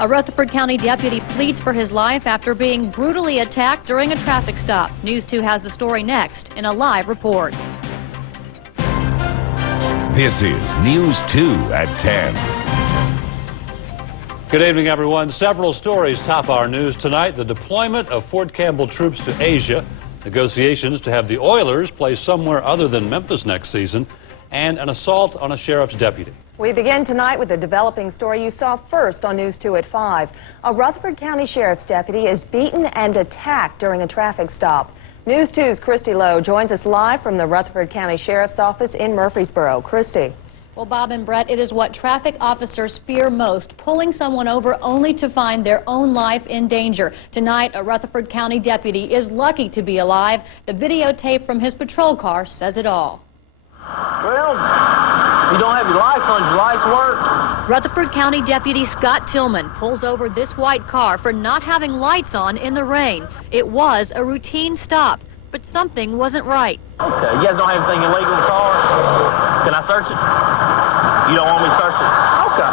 A Rutherford County deputy pleads for his life after being brutally attacked during a traffic stop. News 2 has the story next in a live report. This is News 2 at 10. Good evening, everyone. Several stories top our news tonight. The deployment of Fort Campbell troops to Asia, negotiations to have the Oilers play somewhere other than Memphis next season, and an assault on a sheriff's deputy. We begin tonight with a developing story you saw first on News 2 at 5. A Rutherford County Sheriff's deputy is beaten and attacked during a traffic stop. News 2's Christy Lowe joins us live from the Rutherford County Sheriff's Office in Murfreesboro. Christy. Well, Bob and Brett, it is what traffic officers fear most, pulling someone over only to find their own life in danger. Tonight, a Rutherford County deputy is lucky to be alive. The videotape from his patrol car says it all. Well, you don't have your lights on, your lights work. Rutherford County Deputy Scott Tillman pulls over this white car for not having lights on in the rain. It was a routine stop, but something wasn't right. Okay, you guys don't have anything illegal in the car? Can I search it? You don't want me to search it? Okay.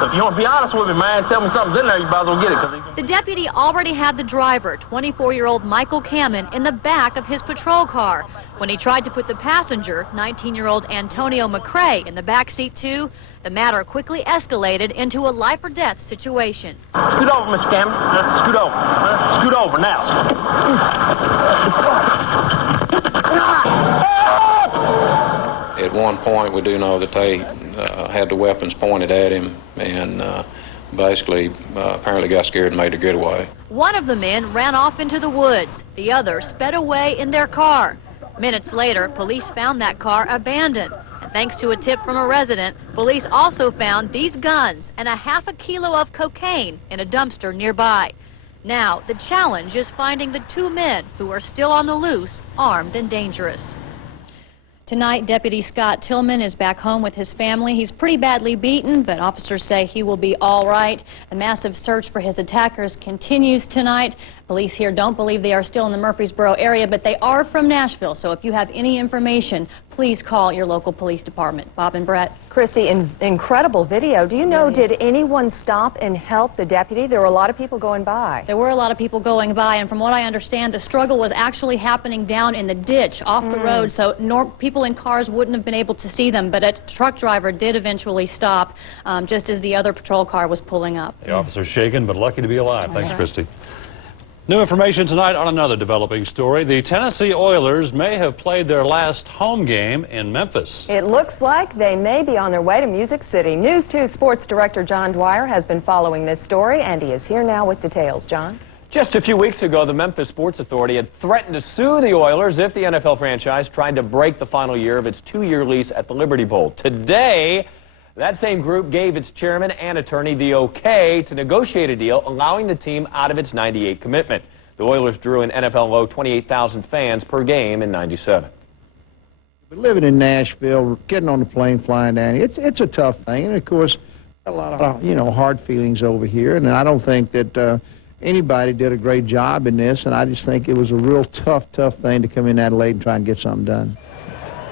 So if you want to be honest with me, man, tell me something's in there, you might as well get it. The deputy already had the driver, 24-year-old Michael Kamen, in the back of his patrol car. When he tried to put the passenger, 19-year-old Antonio McCrae, in the back seat too, the matter quickly escalated into a life-or-death situation. Scoot over, Mr. Kamen. Scoot over. Scoot over now. At one point, we do know that they had the weapons pointed at him and basically apparently got scared and made a getaway. One of the men ran off into the woods. The other sped away in their car. Minutes later, police found that car abandoned. And thanks to a tip from a resident, police also found these guns and a ½ kilo of cocaine in a dumpster nearby. Now, the challenge is finding the two men who are still on the loose, armed and dangerous. Tonight, Deputy Scott Tillman is back home with his family. He's pretty badly beaten, but officers say he will be all right. The massive search for his attackers continues tonight. Police here don't believe they are still in the Murfreesboro area, but they are from Nashville. So if you have any information, please call your local police department. Bob and Brett. Christy, incredible video. Do you know, did anyone stop and help the deputy? There were a lot of people going by. There were a lot of people going by, and from what I understand, the struggle was actually happening down in the ditch off the road, so people in cars wouldn't have been able to see them, but a truck driver did eventually stop just as the other patrol car was pulling up. The officer's shaken, but lucky to be alive. Thanks, Christy. New information tonight on another developing story. The Tennessee Oilers may have played their last home game in Memphis. It looks like they may be on their way to Music City. News 2 Sports Director John Dwyer has been following this story, and he is here now with details. John? Just a few weeks ago, the Memphis Sports Authority had threatened to sue the Oilers if the NFL franchise tried to break the final year of its 2-year lease at the Liberty Bowl. Today, that same group gave its chairman and attorney the okay to negotiate a deal allowing the team out of its '98 commitment. The Oilers drew an NFL low 28,000 fans per game in '97. But living in Nashville, getting on the plane, flying down here, it's a tough thing. And, of course, a lot of, hard feelings over here. And I don't think that anybody did a great job in this. And I just think it was a real tough thing to come in Adelaide and try and get something done.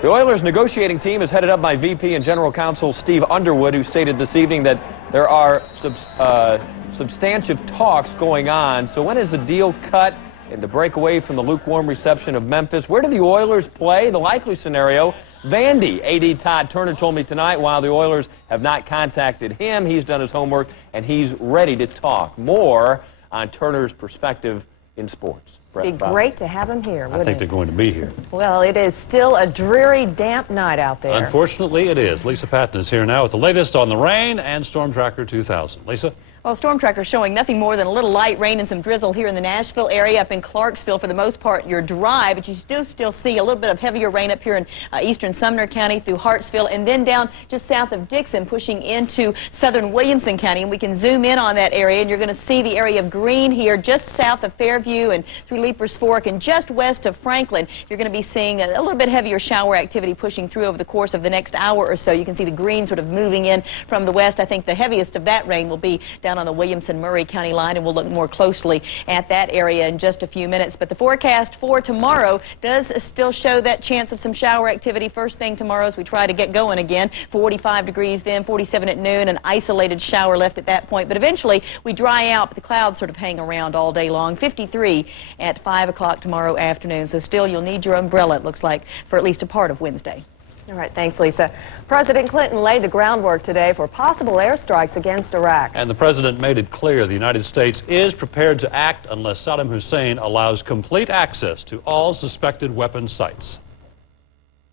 The Oilers negotiating team is headed up by VP and General Counsel Steve Underwood, who stated this evening that there are substantive talks going on. So when is the deal cut and to break away from the lukewarm reception of Memphis? Where do the Oilers play? The likely scenario, Vandy. AD Todd Turner told me tonight while the Oilers have not contacted him, he's done his homework and he's ready to talk. More on Turner's perspective in sports. It'd be great to have him here, wouldn't I think they're going to be here. Well, it is still a dreary, damp night out there. Unfortunately, it is. Lisa Patton is here now with the latest on the rain and Storm Tracker 2000. Lisa? Well, Storm Tracker showing nothing more than a little light rain and some drizzle here in the Nashville area. Up in Clarksville, for the most part, you're dry, but you still see a little bit of heavier rain up here in eastern Sumner County through Hartsville, and then down just south of Dixon, pushing into southern Williamson County. And we can zoom in on that area, and you're going to see the area of green here just south of Fairview and through Leapers Fork, and just west of Franklin. You're going to be seeing a little bit heavier shower activity pushing through over the course of the next hour or so. You can see the green sort of moving in from the west. I think the heaviest of that rain will be down down on the Williamson-Murray County line, and we'll look more closely at that area in just a few minutes. But the forecast for tomorrow does still show that chance of some shower activity first thing tomorrow as we try to get going again. 45 degrees then, 47 at noon, an isolated shower left at that point. But eventually we dry out, but the clouds sort of hang around all day long. 53 at 5 o'clock tomorrow afternoon. So still you'll need your umbrella, it looks like, for at least a part of Wednesday. All right, thanks, Lisa. President Clinton laid the groundwork today for possible airstrikes against Iraq. And the president made it clear the United States is prepared to act unless Saddam Hussein allows complete access to all suspected weapons sites.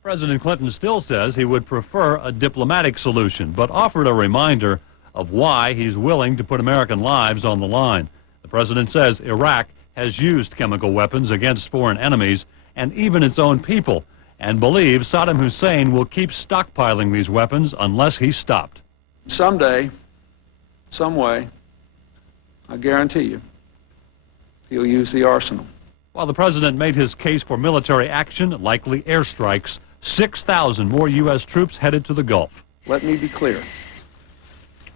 President Clinton still says he would prefer a diplomatic solution, but offered a reminder of why he's willing to put American lives on the line. The president says Iraq has used chemical weapons against foreign enemies and even its own people, and believes Saddam Hussein will keep stockpiling these weapons unless he's stopped. Someday, some way, I guarantee you, he'll use the arsenal. While the president made his case for military action, likely airstrikes, 6,000 more U.S. troops headed to the Gulf. Let me be clear.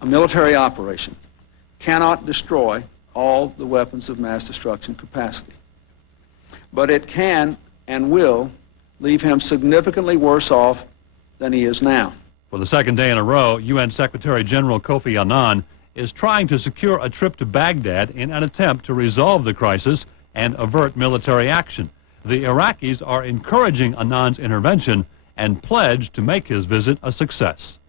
A military operation cannot destroy all the weapons of mass destruction capacity. But it can and will leave him significantly worse off than he is now. For the second day in a row, UN Secretary General Kofi Annan is trying to secure a trip to Baghdad in an attempt to resolve the crisis and avert military action. The Iraqis are encouraging Annan's intervention and pledged to make his visit a success.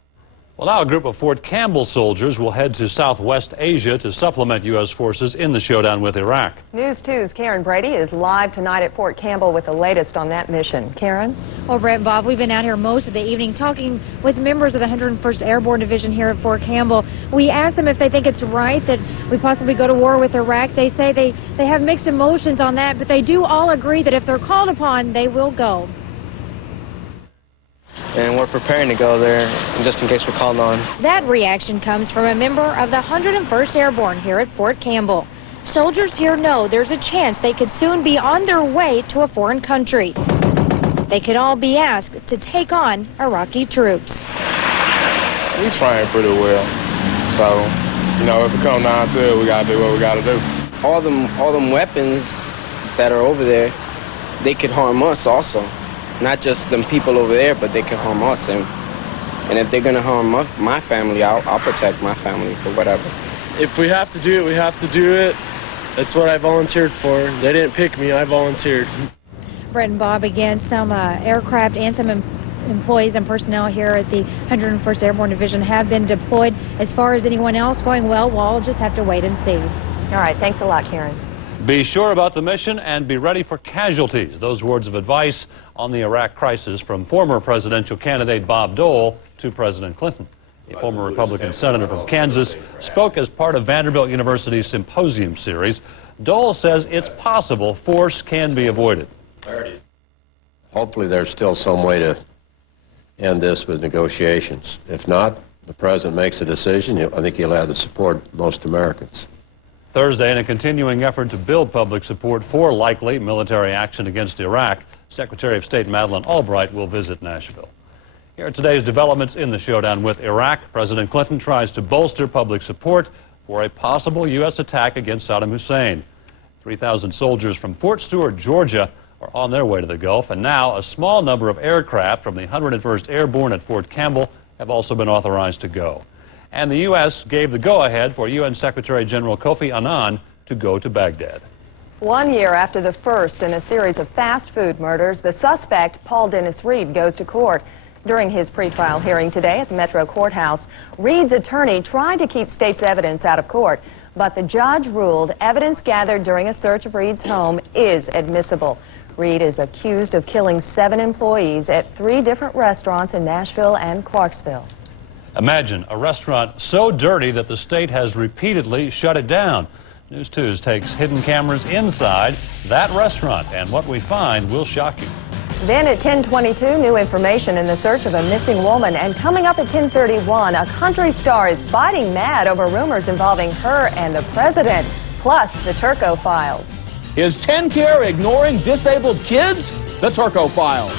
Well, now a group of Fort Campbell soldiers will head to Southwest Asia to supplement U.S. forces in the showdown with Iraq. News 2's Karen Brady is live tonight at Fort Campbell with the latest on that mission. Karen? Well, Brett and Bob, we've been out here most of the evening talking with members of the 101st Airborne Division here at Fort Campbell. We asked them if they think it's right that we possibly go to war with Iraq. They say they have mixed emotions on that, but they do all agree that if they're called upon, they will go. And we're preparing to go there just in case we're called on. That reaction comes from a member of the 101st Airborne here at Fort Campbell. Soldiers here know there's a chance they could soon be on their way to a foreign country. They could all be asked to take on Iraqi troops. We train pretty well, so, you know, if it comes down to it, we gotta do what we gotta do. All them weapons that are over there, they could harm us also. Not just them people over there, but they can harm us. And if they're going to harm my family, I'll protect my family for whatever. If we have to do it, we have to do it. That's what I volunteered for. They didn't pick me, I volunteered. Brett and Bob, again, some aircraft and some employees and personnel here at the 101st Airborne Division have been deployed. As far as anyone else going well, we'll just have to wait and see. All right, thanks a lot, Karen. Be sure about the mission and be ready for casualties. Those words of advice on the Iraq crisis from former presidential candidate Bob Dole to President Clinton. A former Republican senator from Kansas spoke as part of Vanderbilt University's symposium series. Dole says it's possible force can be avoided. Hopefully there's still some way to end this with negotiations. If not, the president makes a decision. I think he'll have the support of most Americans. Thursday, in a continuing effort to build public support for likely military action against Iraq, Secretary of State Madeleine Albright will visit Nashville. Here are today's developments in the showdown with Iraq. President Clinton tries to bolster public support for a possible U.S. attack against Saddam Hussein. 3,000 soldiers from Fort Stewart, Georgia, are on their way to the Gulf, and now a small number of aircraft from the 101st Airborne at Fort Campbell have also been authorized to go. And the U.S. gave the go-ahead for UN Secretary General Kofi Annan to go to Baghdad. 1 year after the first in a series of fast food murders, the suspect, Paul Dennis Reed, goes to court. During his pretrial hearing today at the Metro Courthouse, Reed's attorney tried to keep state's evidence out of court, but the judge ruled evidence gathered during a search of Reed's home is admissible. Reed is accused of killing 7 employees at 3 different restaurants in Nashville and Clarksville. Imagine a restaurant so dirty that the state has repeatedly shut it down. News 2 takes hidden cameras inside that restaurant, and what we find will shock you. Then at 10:22, new information in the search of a missing woman. And coming up at 10:31, a country star is fighting mad over rumors involving her and the president, plus the Turco files. Is TennCare ignoring disabled kids? The Turco files.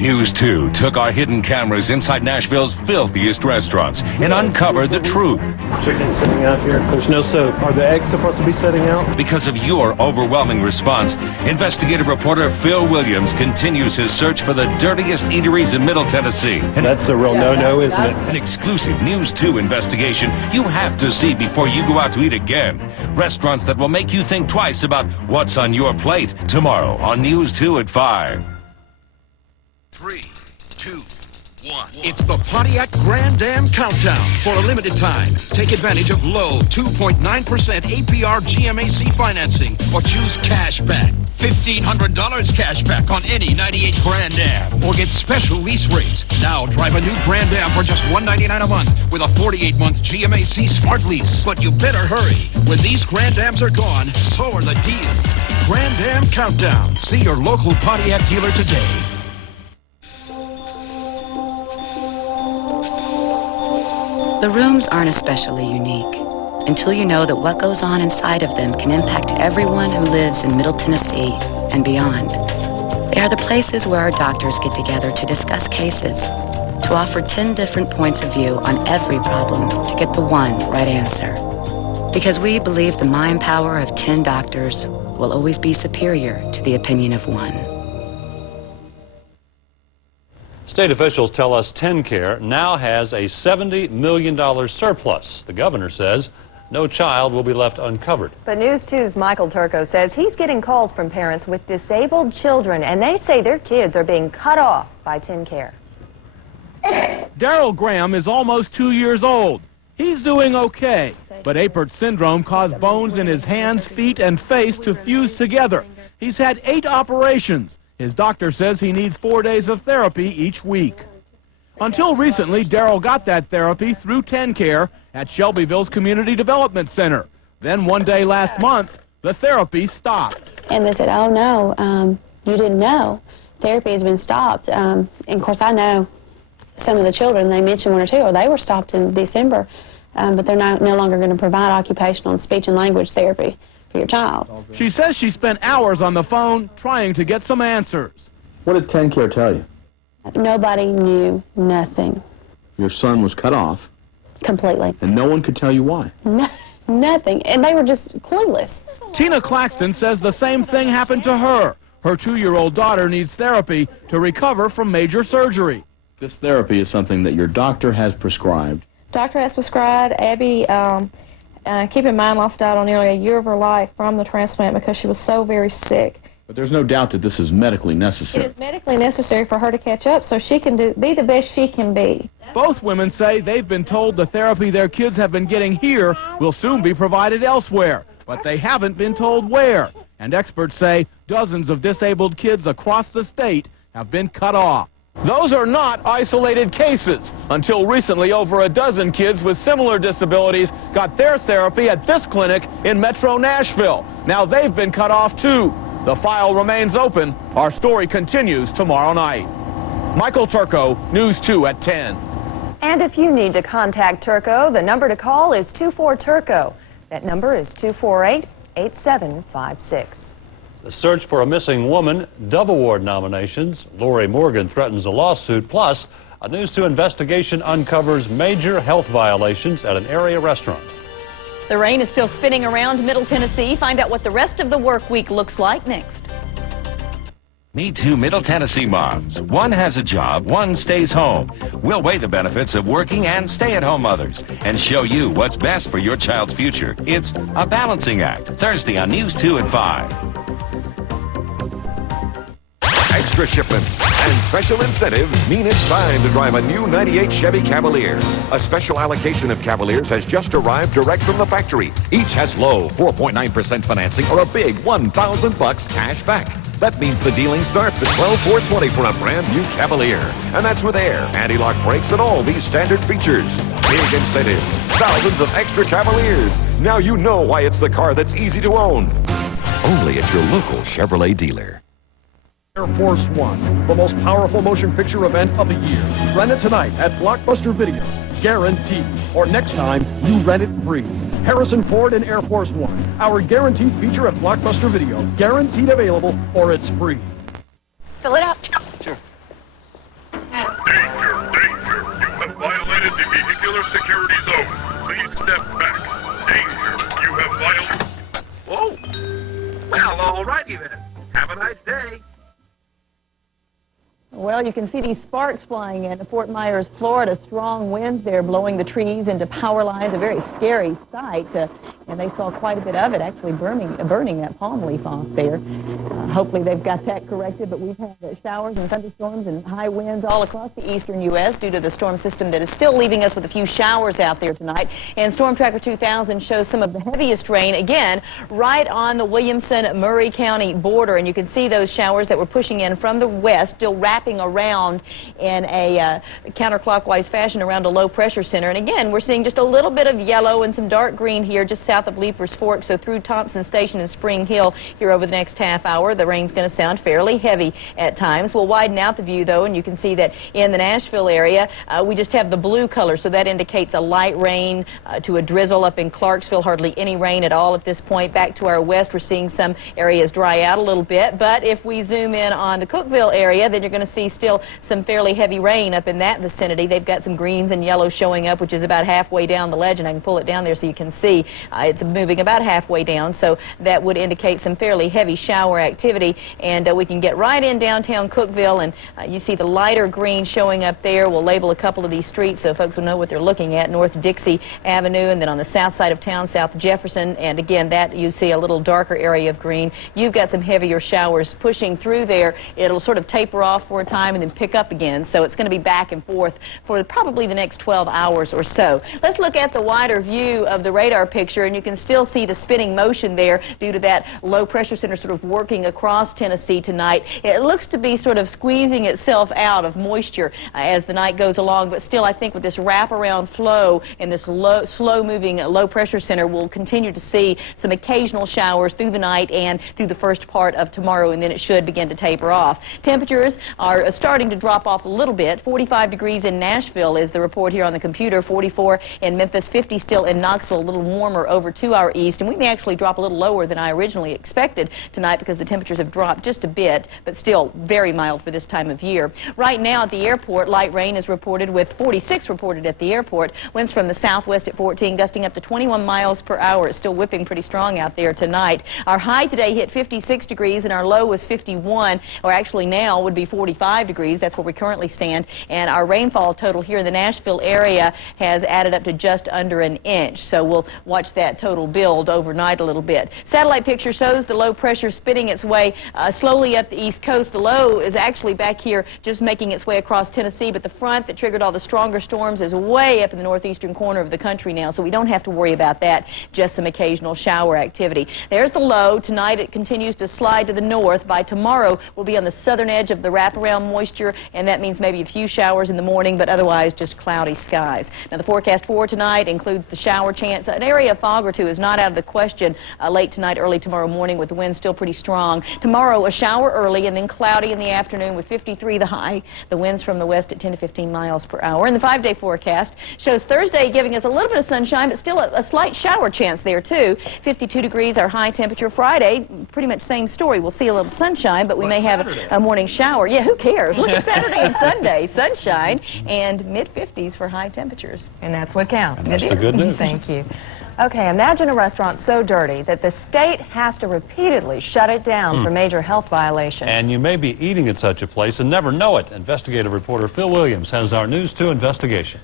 News 2 took our hidden cameras inside Nashville's filthiest restaurants and uncovered the truth. Chicken sitting out here. There's no soap. Are the eggs supposed to be sitting out? Because of your overwhelming response, investigative reporter Phil Williams continues his search for the dirtiest eateries in Middle Tennessee. That's a real no-no, isn't it? An exclusive News 2 investigation you have to see before you go out to eat again. Restaurants that will make you think twice about what's on your plate. Tomorrow on News 2 at 5. 3, 2, 1. It's the Pontiac Grand Dam Countdown. For a limited time, take advantage of low 2.9% APR GMAC financing or choose cash back. $1,500 cash back on any 98 Grand Am or get special lease rates. Now drive a new Grand Am for just $199 a month with a 48-month GMAC smart lease. But you better hurry. When these Grand Ams are gone, so are the deals. Grand Dam Countdown. See your local Pontiac dealer today. The rooms aren't especially unique until you know that what goes on inside of them can impact everyone who lives in Middle Tennessee and beyond. They are the places where our doctors get together to discuss cases, to offer 10 different points of view on every problem to get the one right answer. Because we believe the mind power of 10 doctors will always be superior to the opinion of one. State officials tell us TennCare now has a $70 million surplus. The governor says no child will be left uncovered. But News 2's Michael Turco says he's getting calls from parents with disabled children, and they say their kids are being cut off by TennCare. Daryl Graham is almost 2 years old. He's doing okay, but Apert syndrome caused bones in his hands, feet, and face to fuse together. He's had 8 operations. His doctor says he needs 4 days of therapy each week. Until recently, Daryl got that therapy through TennCare at Shelbyville's Community Development Center. Then one day last month, the therapy stopped. And they said, oh no, you didn't know. Therapy has been stopped. And of course I know some of the children, they mentioned 1 or 2, or they were stopped in December, but they're no longer going to provide occupational and speech and language therapy for your child. She says she spent hours on the phone trying to get some answers. What did TennCare tell you? Nobody knew nothing. Your son was cut off. Completely. And no one could tell you why. Nothing. And they were just clueless. Tina Claxton says the same thing happened to her. Her 2-year-old daughter needs therapy to recover from major surgery. This therapy is something that your doctor has prescribed. Doctor has prescribed. Abby, keep in mind, lost out on nearly a year of her life from the transplant because she was so very sick. But there's no doubt that this is medically necessary. It is medically necessary for her to catch up so she can be the best she can be. Both women say they've been told the therapy their kids have been getting here will soon be provided elsewhere, but they haven't been told where. And experts say dozens of disabled kids across the state have been cut off. Those are not isolated cases. Until recently, over a dozen kids with similar disabilities got their therapy at this clinic in Metro Nashville. Now they've been cut off too. The file remains open. Our story continues tomorrow night. Michael Turco, News 2 at 10. And if you need to contact Turco, the number to call is 24-TURCO. That number is 248-8756. The search for a missing woman, Dove Award nominations. Lori Morgan threatens a lawsuit. Plus, a News 2 investigation uncovers major health violations at an area restaurant. The rain is still spinning around Middle Tennessee. Find out what the rest of the work week looks like next. Meet 2 Middle Tennessee moms. One has a job, one stays home. We'll weigh the benefits of working and stay-at-home mothers and show you what's best for your child's future. It's a balancing act. Thursday on News 2 at 5. Extra shipments and special incentives mean it's time to drive a new 98 Chevy Cavalier. A special allocation of Cavaliers has just arrived direct from the factory. Each has low 4.9% financing or a big $1,000 cash back. That means the dealing starts at $12,420 for a brand new Cavalier. And that's with air, anti-lock brakes, and all these standard features. Big incentives, thousands of extra Cavaliers. Now you know why it's the car that's easy to own. Only at your local Chevrolet dealer. Air Force One, the most powerful motion picture event of the year. Rent it tonight at Blockbuster Video. Guaranteed. Or next time, you rent it free. Harrison Ford and Air Force One. Our guaranteed feature at Blockbuster Video. Guaranteed available or it's free. Fill it up. Sure. regular security zone. Please step back. Danger. You have violence. Whoa. Well, alrighty then. Have a nice day. Well, you can see these sparks flying in Fort Myers, Florida. Strong winds there blowing the trees into power lines. A very scary sight. And they saw quite a bit of it actually burning that palm leaf off there. Hopefully they've got that corrected, but we've had showers and thunderstorms and high winds all across the eastern U.S. due to the storm system that is still leaving us with a few showers out there tonight. And Storm Tracker 2000 shows some of the heaviest rain, again, right on the Williamson-Murray County border. And you can see those showers that were pushing in from the west, still wrapping around in a counterclockwise fashion around a low-pressure center. And again, we're seeing just a little bit of yellow and some dark green here just south of Leapers Fork, so through Thompson Station and Spring Hill here over the next half hour. The rain's going to sound fairly heavy at times. We'll widen out the view, though, and you can see that in the Nashville area, we just have the blue color, so that indicates a light rain to a drizzle up in Clarksville. Hardly any rain at all at this point. Back to our west, we're seeing some areas dry out a little bit, but if we zoom in on the Cookeville area, then you're going to see still some fairly heavy rain up in that vicinity. They've got some greens and yellows showing up, which is about halfway down the legend. I can pull it down there so you can see. It's moving about halfway down, so that would indicate some fairly heavy shower activity. And we can get right in downtown Cookeville, and you see the lighter green showing up there. We'll label a couple of these streets so folks will know what they're looking at. North Dixie Avenue, and then on the south side of town, South Jefferson, and again, that you see a little darker area of green. You've got some heavier showers pushing through there. It'll sort of taper off for a time and then pick up again, so it's going to be back and forth for probably the next 12 hours or so. Let's look at the wider view of the radar picture, and you can still see the spinning motion there due to that low pressure center sort of working across Tennessee tonight. It looks to be sort of squeezing itself out of moisture as the night goes along, but still I think with this wraparound flow and this slow moving low pressure center, we'll continue to see some occasional showers through the night and through the first part of tomorrow, and then it should begin to taper off. Temperatures are starting to drop off a little bit. 45 degrees in Nashville is the report here on the computer, 44 in Memphis, 50 still in Knoxville, a little warmer over to our east, and we may actually drop a little lower than I originally expected tonight because the temperatures have dropped just a bit, but still very mild for this time of year. Right now at the airport, light rain is reported with 46 reported at the airport. Winds from the southwest at 14, gusting up to 21 miles per hour. It's still whipping pretty strong out there tonight. Our high today hit 56 degrees and our low was 51, or actually now would be 45 degrees. That's where we currently stand. And our rainfall total here in the Nashville area has added up to just under an inch. So we'll watch that total build overnight a little bit. Satellite picture shows the low pressure spinning its way slowly up the east coast. The low is actually back here just making its way across Tennessee, but the front that triggered all the stronger storms is way up in the northeastern corner of the country now, so we don't have to worry about that, just some occasional shower activity. There's the low. Tonight it continues to slide to the north. By tomorrow we'll be on the southern edge of the wraparound moisture, and that means maybe a few showers in the morning, but otherwise just cloudy skies. Now the forecast for tonight includes the shower chance. An area of fog or two is not out of the question late tonight, early tomorrow morning, with the wind still pretty strong. Tomorrow a shower early and then cloudy in the afternoon with 53 the high. The winds from the west at 10 to 15 miles per hour. And the 5-day forecast shows Thursday giving us a little bit of sunshine, but still a slight shower chance there too. 52 degrees our high temperature. Friday, pretty much same story. We'll see a little sunshine, but we may have a morning shower. Yeah, who cares? Look at Saturday and Sunday. Sunshine and mid-50s for high temperatures. And that's what counts. And that's the good news. Thank you. Okay, imagine a restaurant so dirty that the state has to repeatedly shut it down for major health violations. And you may be eating at such a place and never know it. Investigative reporter Phil Williams has our News 2 investigation.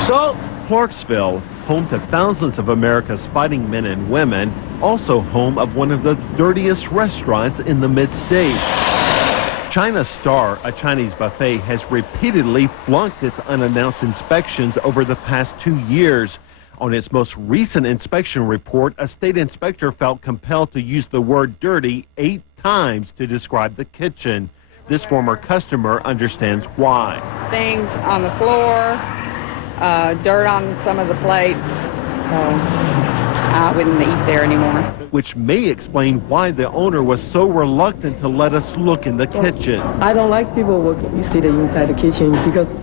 So, Clarksville, home to thousands of America's fighting men and women, also home of one of the dirtiest restaurants in the mid-state. China Star, a Chinese buffet, has repeatedly flunked its unannounced inspections over the past 2 years. On its most recent inspection report, a state inspector felt compelled to use the word dirty 8 times to describe the kitchen. This former customer understands why. Things on the floor, dirt on some of the plates, so I wouldn't eat there anymore. Which may explain why the owner was so reluctant to let us look in the kitchen. I don't like people working, you see the inside the kitchen because,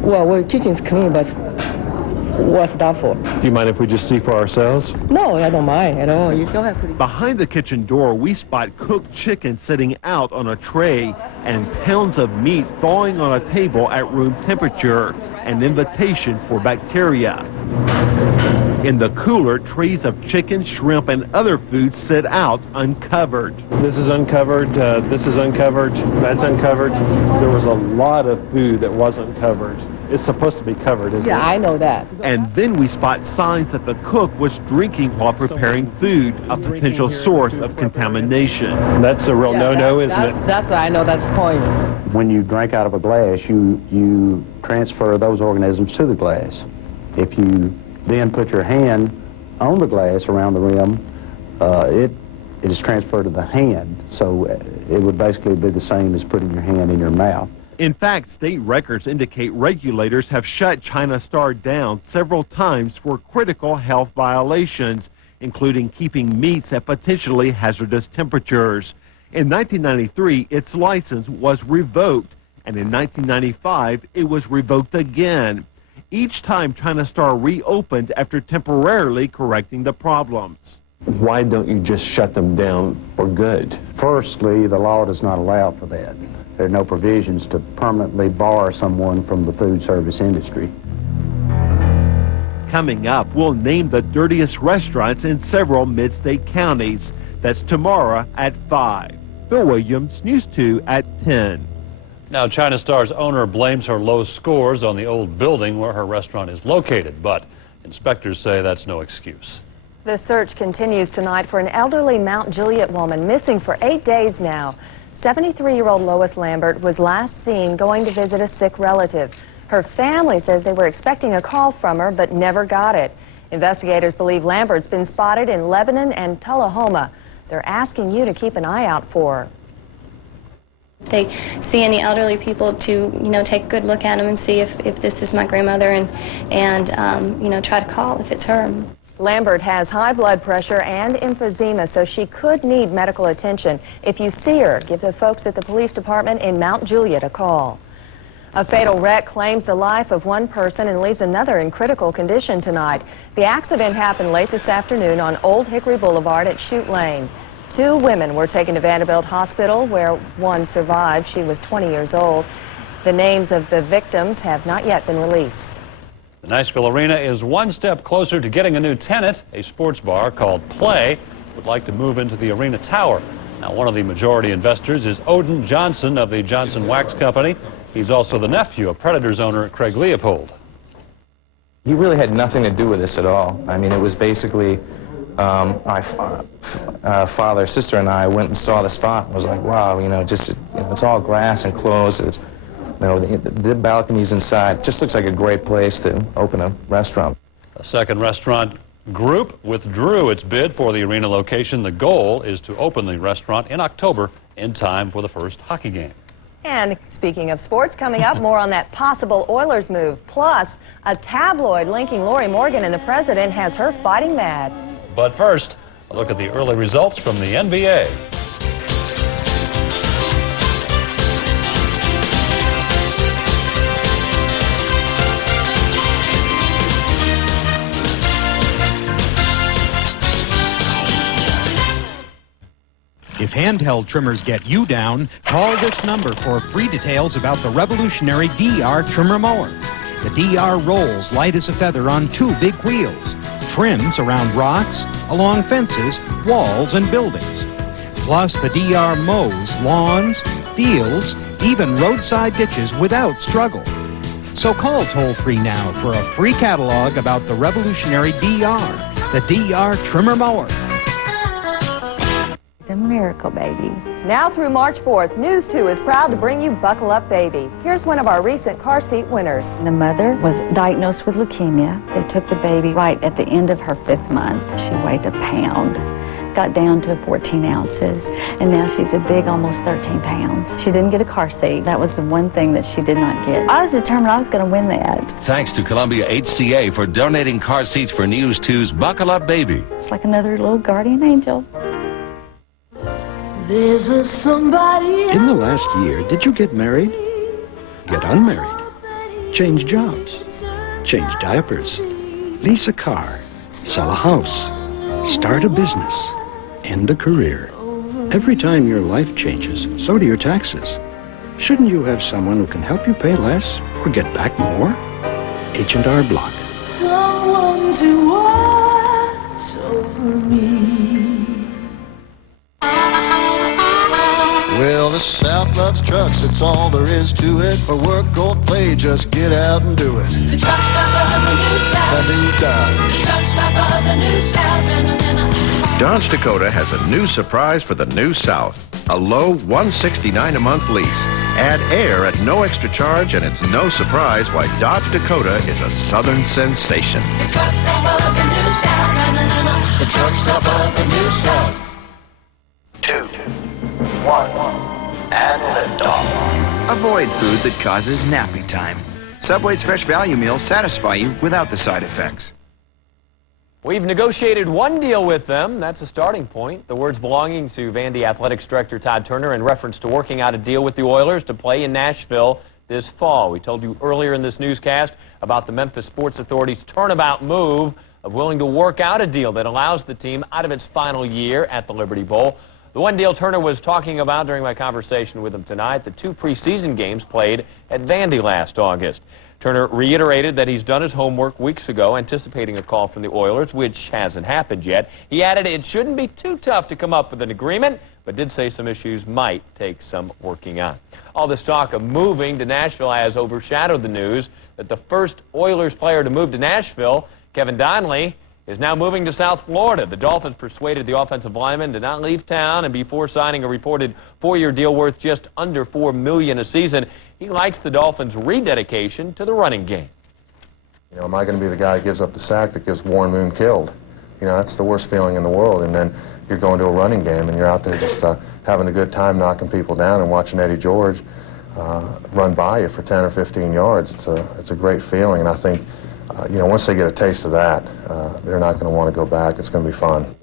well, the kitchen's clean, but what's that for? Do you mind if we just see for ourselves? No, I don't mind at all. You don't have to. Behind the kitchen door, we spot cooked chicken sitting out on a tray. and pounds of meat thawing on a table at room temperature, an invitation for bacteria. In the cooler, trays of chicken, shrimp, and other foods sit out uncovered. This is uncovered, this is uncovered, that's uncovered. There was a lot of food that wasn't covered. It's supposed to be covered, isn't it? Yeah, I know that. And then we spot signs that the cook was drinking while preparing food, a potential source of contamination. That's a real no-no, isn't it? That's what I know, that's poison. When you drink out of a glass, you transfer those organisms to the glass. If you then put your hand on the glass around the rim, it is transferred to the hand. So it would basically be the same as putting your hand in your mouth. In fact, state records indicate regulators have shut China Star down several times for critical health violations, including keeping meats at potentially hazardous temperatures. In 1993, its license was revoked, and in 1995, it was revoked again. Each time China Star reopened after temporarily correcting the problems. Why don't you just shut them down for good? Firstly, the law does not allow for that. There are no provisions to permanently bar someone from the food service industry. Coming up, we'll name the dirtiest restaurants in several mid-state counties. That's tomorrow at 5. Phil Williams, News 2 at 10. Now, China Star's owner blames her low scores on the old building where her restaurant is located, but inspectors say that's no excuse. The search continues tonight for an elderly Mount Juliet woman missing for 8 days now. 73-year-old Lois Lambert was last seen going to visit a sick relative. Her family says they were expecting a call from her but never got it. Investigators believe Lambert's been spotted in Lebanon and Tullahoma. They're asking you to keep an eye out for her. If they see any elderly people, to take a good look at them and see if this is my grandmother, and try to call if it's her. Lambert has high blood pressure and emphysema, so she could need medical attention. If you see her, give the folks at the police department in Mount Juliet a call. A fatal wreck claims the life of one person and leaves another in critical condition tonight. The accident happened late this afternoon on Old Hickory Boulevard at Chute Lane. 2 women were taken to Vanderbilt Hospital, where one survived. She was 20 years old. The names of the victims have not yet been released. The Nashville Arena is one step closer to getting a new tenant. A sports bar called Play would like to move into the arena tower. Now, one of the majority investors is Odin Johnson of the Johnson Wax Company. He's also the nephew of Predators owner Craig Leopold. He really had nothing to do with this at all. I mean, it was basically my father, sister, and I went and saw the spot and was like, wow, it's all grass and closed. It's, the balconies inside. Just looks like a great place to open a restaurant. A second restaurant group withdrew its bid for the arena location. The goal is to open the restaurant in October in time for the first hockey game. And speaking of sports, coming up, more on that possible Oilers move. Plus, a tabloid linking Lori Morgan and the president has her fighting mad. But first, a look at the early results from the NBA. If handheld trimmers get you down, call this number for free details about the revolutionary DR trimmer mower. The DR rolls light as a feather on 2 big wheels, trims around rocks, along fences, walls, and buildings. Plus, the DR mows lawns, fields, even roadside ditches without struggle. So call toll-free now for a free catalog about the revolutionary DR, the DR trimmer mower. It's a miracle, baby. Now through March 4th, News 2 is proud to bring you Buckle Up Baby. Here's one of our recent car seat winners. The mother was diagnosed with leukemia. They took the baby right at the end of her 5th month. She weighed a pound, got down to 14 ounces, and now she's a big, almost 13 pounds. She didn't get a car seat. That was the one thing that she did not get. I was determined I was going to win that. Thanks to Columbia HCA for donating car seats for News 2's Buckle Up Baby. It's like another little guardian angel. There's a somebody. In the last year, did you get married? Get unmarried? Change jobs? Change diapers? Lease a car? Sell a house? Start a business? End a career? Every time your life changes, so do your taxes. Shouldn't you have someone who can help you pay less or get back more? H&R Block. Someone to watch over me. Well, the South loves trucks, that's all there is to it. For work or play, just get out and do it. The truck stop of the New South. The new Dodge. The truck stop of the New South. Dodge Dakota has a new surprise for the New South. A low $169 a month lease. Add air at no extra charge, and it's no surprise why Dodge Dakota is a Southern sensation. The truck stop of the New South. The truck stop of the New South. 2, 1, and lift off. Avoid food that causes nappy time. Subway's fresh value meals satisfy you without the side effects. We've negotiated one deal with them. That's a starting point. The words belonging to Vandy Athletics Director Todd Turner in reference to working out a deal with the Oilers to play in Nashville this fall. We told you earlier in this newscast about the Memphis Sports Authority's turnabout move of willing to work out a deal that allows the team out of its final year at the Liberty Bowl. The one deal Turner was talking about during my conversation with him tonight, the 2 preseason games played at Vandy last August. Turner reiterated that he's done his homework weeks ago, anticipating a call from the Oilers, which hasn't happened yet. He added it shouldn't be too tough to come up with an agreement, but did say some issues might take some working out. All this talk of moving to Nashville has overshadowed the news that the first Oilers player to move to Nashville, Kevin Donnelly, is now moving to South Florida. The Dolphins persuaded the offensive lineman to not leave town, and before signing a reported 4-year deal worth just under $4 million a season, he likes the Dolphins' rededication to the running game. You know, am I going to be the guy who gives up the sack that gets Warren Moon killed? You know, that's the worst feeling in the world. And then you're going to a running game, and you're out there just having a good time knocking people down and watching Eddie George run by you for 10 or 15 yards. It's a great feeling, and I think you know, once they get a taste of that, they're not going to want to go back. It's going to be fun.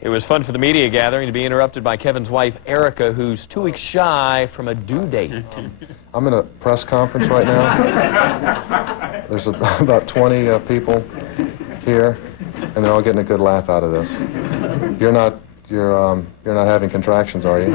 It was fun for the media gathering to be interrupted by Kevin's wife, Erica, who's 2 weeks shy from a due date. I'm in a press conference right now. There's about 20 people here, and they're all getting a good laugh out of this. You're not having contractions, are you?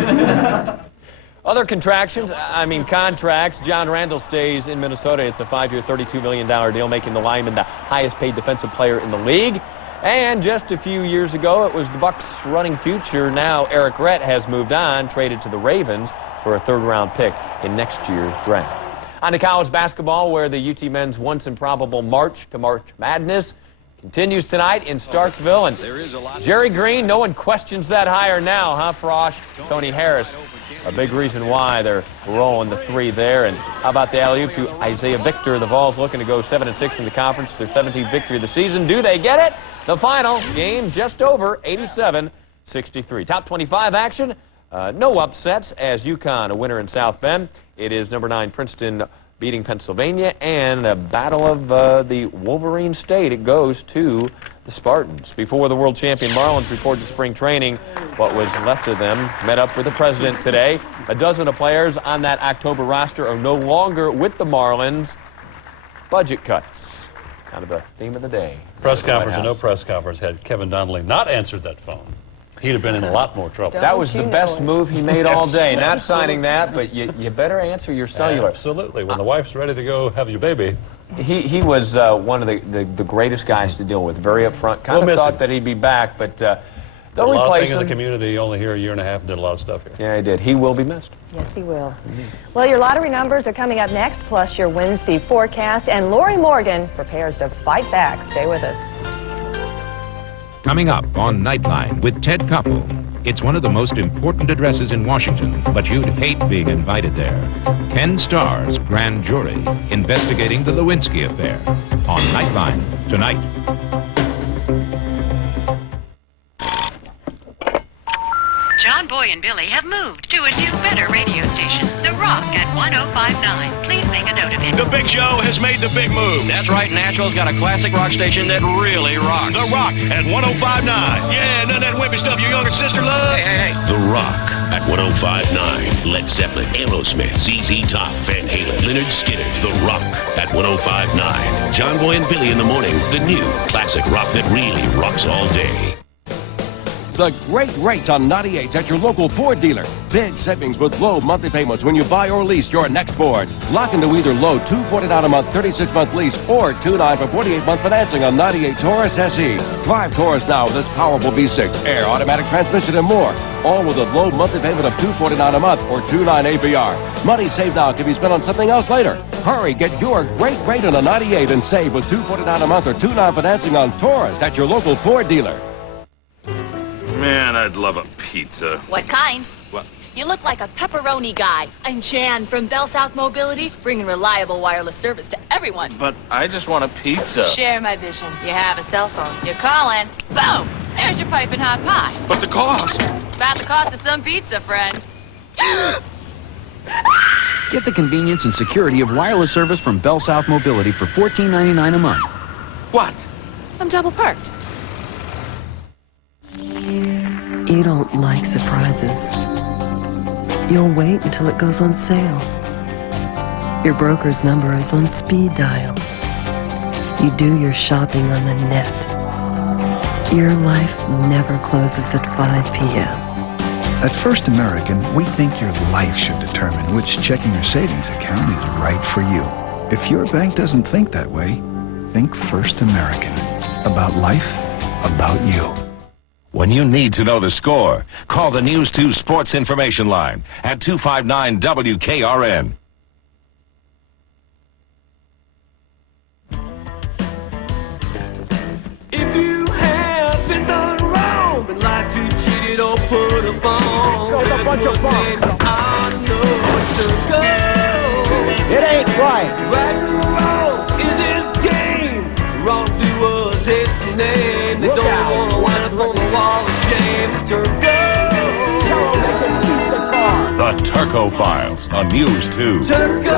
Other contracts. John Randall stays in Minnesota. It's a 5-year, $32 million deal, making the lineman the highest paid defensive player in the league. And just a few years ago, it was the Bucs' running future. Now Eric Rett has moved on, traded to the Ravens for a 3rd-round pick in next year's draft. On to college basketball, where the UT men's once improbable march to March Madness continues tonight in Starkville. And Jerry Green, no one questions that hire now, huh, Frosh? Tony Harris, a big reason why they're rolling the 3 there. And how about the alley-oop to Isaiah Victor? The Vols looking to go 7-6 in the conference, their 17th victory of the season. Do they get it? The final game just over, 87-63. Top 25 action, no upsets as UConn a winner in South Bend. It is number 9 Princeton beating Pennsylvania, and a battle of the Wolverine State. It goes to the Spartans. Before the world champion Marlins report to spring training, what was left of them met up with the president today. A dozen of players on that October roster are no longer with the Marlins. Budget cuts, kind of the theme of the day. Press conference or no press conference, had Kevin Donnelly not answered that phone, he'd have been in a lot more trouble. That was the best move he made all day. Not signing that, but you better answer your cellular. Absolutely. When the wife's ready to go have your baby. He was one of the greatest guys to deal with. Very upfront. Kind of thought that he'd be back, but they'll replace him. In the community, only here a year and a half, and did a lot of stuff here. Yeah, he did. He will be missed. Yes, he will. Well, your lottery numbers are coming up next, plus your Wednesday forecast, and Lori Morgan prepares to fight back. Stay with us. Coming up on Nightline with Ted Koppel. It's one of the most important addresses in Washington, but you'd hate being invited there. 10 Stars Grand Jury investigating the Lewinsky affair on Nightline tonight. John Boy and Billy have moved to a new, better radio station, The Rock at 105.9. Please make a note of it. The Big Show has made the big move. That's right, Nashville's got a classic rock station that really rocks. The Rock at 105.9. Yeah, none of that wimpy stuff your younger sister loves. Hey. The Rock at 105.9. Led Zeppelin, Aerosmith, ZZ Top, Van Halen, Lynyrd Skynyrd. The Rock at 105.9. John Boy and Billy in the morning. The new classic rock that really rocks all day. the great rates on 98s at your local Ford dealer. Big savings with low monthly payments when you buy or lease your next Ford. Lock into either low $249 a month 36-month lease or $2.9 for 48-month financing on 98 Taurus SE. Drive Taurus now with its powerful V6, air, automatic transmission, and more. All with a low monthly payment of $249 a month or $2.9 APR. Money saved now can be spent on something else later. Hurry, get your great rate on a 98 and save with $249 a month or $2.9 financing on Taurus at your local Ford dealer. Man, I'd love a pizza. What kind? What? You look like a pepperoni guy. I'm Jan from Bell South Mobility, bringing reliable wireless service to everyone. But I just want a pizza. Share my vision. You have a cell phone. You're calling. Boom! There's your piping hot pie. But the cost. About the cost of some pizza, friend. Get the convenience and security of wireless service from Bell South Mobility for $14.99 a month. What? I'm double parked. You don't like surprises. You'll wait until it goes on sale. Your broker's number is on speed dial. You do your shopping on the net. Your life never closes at 5 p.m. At First American, we think your life should determine which checking or savings account is right for you. If your bank doesn't think that way, think First American. About life, about you. When you need to know the score, call the News 2 Sports Information Line at 259 WKRN. If you have been done wrong, been lied to, cheated, or put upon, there's one thing I know to go. It ain't right. Right or wrong is his game. Wrongdoers hate the name. They don't want to wind up on the wall of shame. Turco. The Turco Files on News 2. Turco.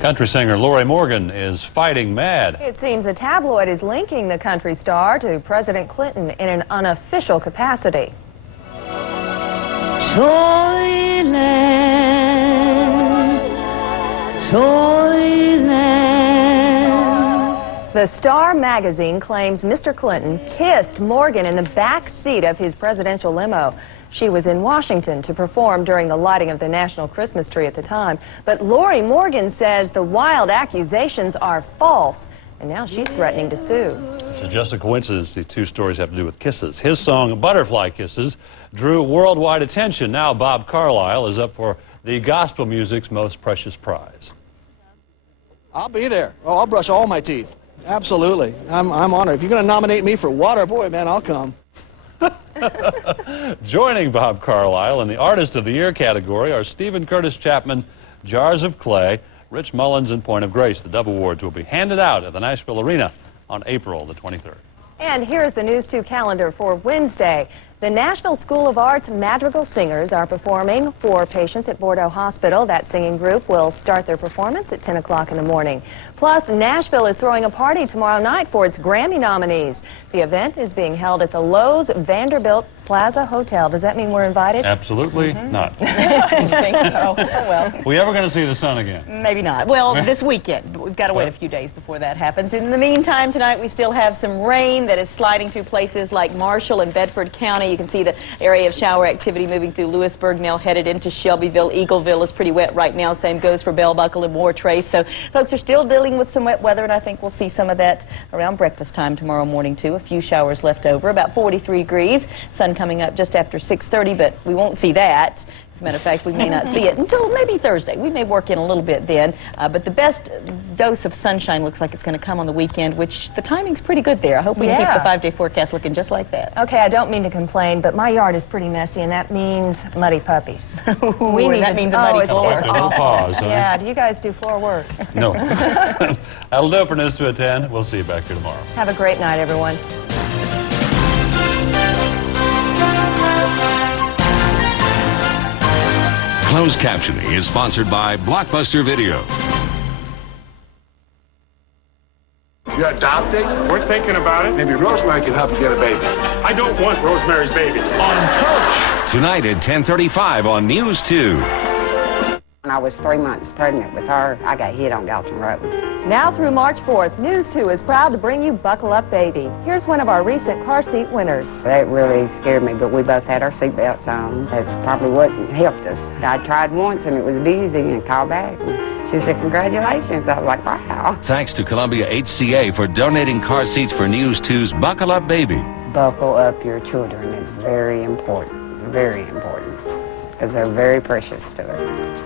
Country singer Lori Morgan is fighting mad. It seems a tabloid is linking the country star to President Clinton in an unofficial capacity. Toyland, Toyland. The Star magazine claims Mr. Clinton kissed Morgan in the back seat of his presidential limo. She was in Washington to perform during the lighting of the national Christmas tree at the time. But Lori Morgan says the wild accusations are false, and now she's threatening to sue. It's just a coincidence these two stories have to do with kisses. His song, Butterfly Kisses, drew worldwide attention. Now Bob Carlyle is up for the gospel music's most precious prize. I'll be there. Oh, I'll brush all my teeth. Absolutely. I'm honored. If you're going to nominate me for water, boy, man, I'll come. Joining Bob Carlyle in the Artist of the Year category are Stephen Curtis Chapman, Jars of Clay, Rich Mullins, and Point of Grace. The Dove Awards will be handed out at the Nashville Arena on April the 23rd. And here's the News 2 calendar for Wednesday. The Nashville School of Arts Madrigal Singers are performing for patients at Bordeaux Hospital. That singing group will start their performance at 10 o'clock in the morning. Plus, Nashville is throwing a party tomorrow night for its Grammy nominees. The event is being held at the Lowe's Vanderbilt Plaza Hotel. Does that mean we're invited? Absolutely not. I didn't think so. Oh, well. We ever going to see the sun again? Maybe not. Well, this weekend. We've got to wait a few days before that happens. In the meantime, tonight we still have some rain that is sliding through places like Marshall and Bedford County. You can see the area of shower activity moving through Lewisburg now headed into Shelbyville. Eagleville is pretty wet right now. Same goes for Bell Buckle and War Trace. So folks are still dealing with some wet weather, and I think we'll see some of that around breakfast time tomorrow morning, too. A few showers left over, about 43 degrees. Sun coming up just after 6:30, but we won't see that. As a matter of fact, we may not see it until maybe Thursday. We may work in a little bit then, but the best dose of sunshine looks like it's going to come on the weekend, which the timing's pretty good there. I hope we can keep the 5-day forecast looking just like that. Okay, I don't mean to complain, but my yard is pretty messy, and that means muddy puppies. That means a muddy floor. It's a little pause, huh? Yeah, do you guys do floor work? No. That'll do it for News 2 at 10. We'll see you back here tomorrow. Have a great night, everyone. Closed captioning is sponsored by Blockbuster Video. You're adopting? We're thinking about it. Maybe Rosemary can help you get a baby. I don't want Rosemary's baby. On Coach. Tonight at 10:35 on News 2. When I was 3 months pregnant with her, I got hit on Galton Road. Now through March 4th, News 2 is proud to bring you Buckle Up Baby. Here's one of our recent car seat winners. That really scared me, but we both had our seatbelts on. That's probably what helped us. I tried once and it was busy and called back. She said, congratulations. I was like, wow. Thanks to Columbia HCA for donating car seats for News 2's Buckle Up Baby. Buckle up your children. It's very important, because they're very precious to us.